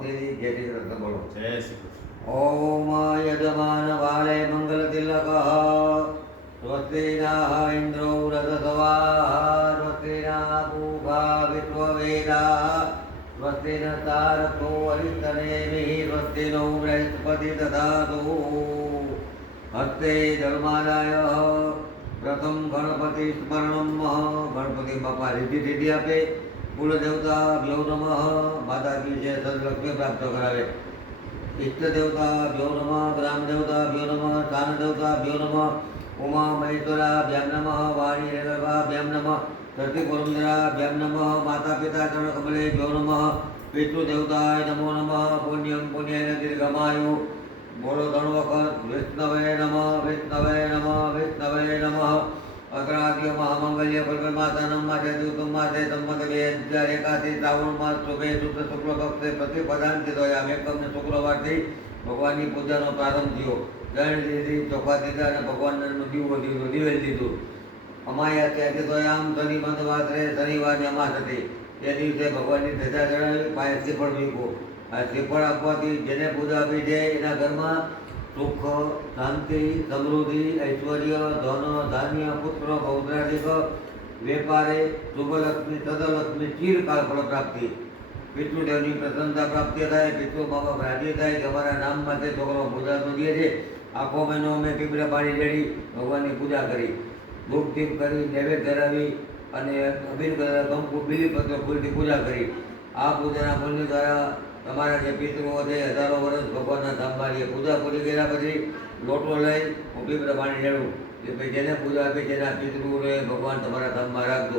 ભક્તિથી જય શ્રી કૃષ્ણ બોલો. જય શ્રી કૃષ્ણ. ઓમ યજમાન વાલે મંગલ તિલક સ્વસ્તિના ઇન્દ્રો રથસવા સ્વસ્તિના પૂગા વિશ્વવેદા સ્વસ્તિન તારકો અરિષ્ટનેમિ સ્વસ્તિનો બૃહસ્પતિ દધાતુ હસ્તે જળમાદાય પ્રથમ ગણપતિ સ્મરણમ ગણપતિ બાપા રીતિ સિદ્ધિ આપે. કુલ દેવતા ભ્યો નમઃ માતાજી છે સદલક્ષ્મી પ્રાપ્ત કરાવે. ઇષ્ટ દેવતા ભ્યો નમઃ ગ્રામ દેવતા ભ્યો નમઃ સ્થાન દેવતા ભ્યો નમઃ ઉમા મહેશ્વરાભ્યામ નમઃ વાણી રેગર્ભાભ્યામ નમઃ ધરતી પુરંદરાભ્યામ નમઃ માતા પિતા ચરણ કમલે ભ્યો નમઃ પિતૃ દેવતાય નમો નમઃ પુણ્યમ પુણ્યેન દીર્ઘમાયુ. બોલો 3 વખત વિષ્ણવે નમઃ વિષ્ણવે નમઃ વિષ્ણવે નમઃ. અગ્રાદ્ય મહામંગલ્ય ફલકર્માતાનમ માતે દૂતમ માતે સંમત 2081 શ્રાવણ માસ શુભે શુદ્ધ શુક્લ પક્ષે પ્રતિપદાંતિ દોયા એકમને શુક્રવારથી ભગવાનની પૂજાનો પ્રારંભ થયો. જૈન દીધી ચોખા દીધા અને ભગવાનનું દિવેલ દીધું. અમાયા ત્યાંથી દોયામ શનિ મંદવાસરે શનિવારની અમાસ હતી. તે દિવસે ભગવાનની ધજા ચડાવી પાયે શ્રીફળ મૂક્યું. આ શ્રીફળ આપવાથી જેને પૂજા આપી છે એના ઘરમાં સુખ શાંતિ સમૃદ્ધિ ઐશ્વર્ય ધન ધાન્ય પુત્ર પૌત્રાધિક વેપારે શુભલક્ષ્મી સદલક્ષ્મી ચિરકાળ ફળ પ્રાપ્તિ. પિતૃદેવની પ્રસન્નતા પ્રાપ્તિ થાય. પિતૃ બાબા રાજી થાય કે અમારા નામ માટે છોકરો પૂજા તો દે છે. આખો મહિનો અમે પીપળા પાણી રેડી ભગવાનની પૂજા કરી, ધૂપ દીપ કરી, નૈવેદ્ય ધરાવી અને અબીલ કંકુ બીલીપત્ર ફૂલથી પૂજા કરી. આ પૂજાના પુણ્ય દ્વારા તમારા જે પિતૃઓ છે હજારો વર્ષ ભગવાનના ધામમાં રહીએ. પૂજા પૂરી કર્યા પછી લોટો લઈ હું પીપળા પાણી રેડું કે ભાઈ જેને પૂજા આપી જેના પિતૃઓને ભગવાન તમારા ધામમાં રાખજો.